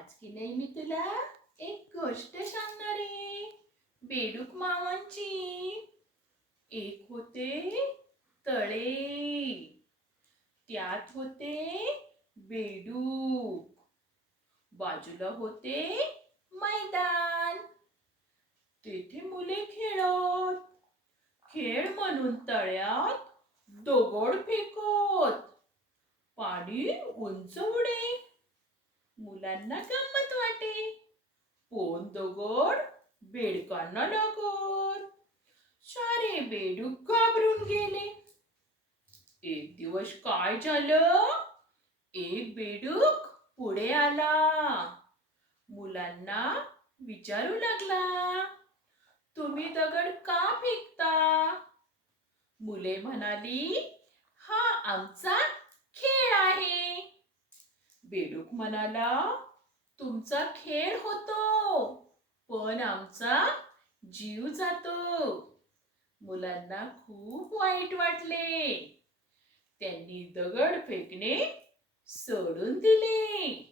आज की नाही मी तुला एक गोष्ट सांगणार आहे. बेडूक मामांची. एक होते तळे, त्यात होते बेडूक. बाजूला होते मैदान, तेथे मुले खेळत. खेळ म्हणून तळ्यात दगड फेकत. पाणी उंच उडे. मुलांना गंमत वाटे. पण दगड बेडकांना लागत. सारे बेडूक घाबरून गेले. एक दिवस काय झालं? एक बेडूक पुढे आला. मुलांना विचारू लागला, तुम्ही दगड का फेकता? मुले म्हणाली, हा आमचा खेळ आहे. बेडूक म्हणाला, तुमचा खेळ होतो, पण आमचा जीव जातो. मुलांना खूप वाईट वाटले. त्यांनी दगड फेकणे सोडून दिले.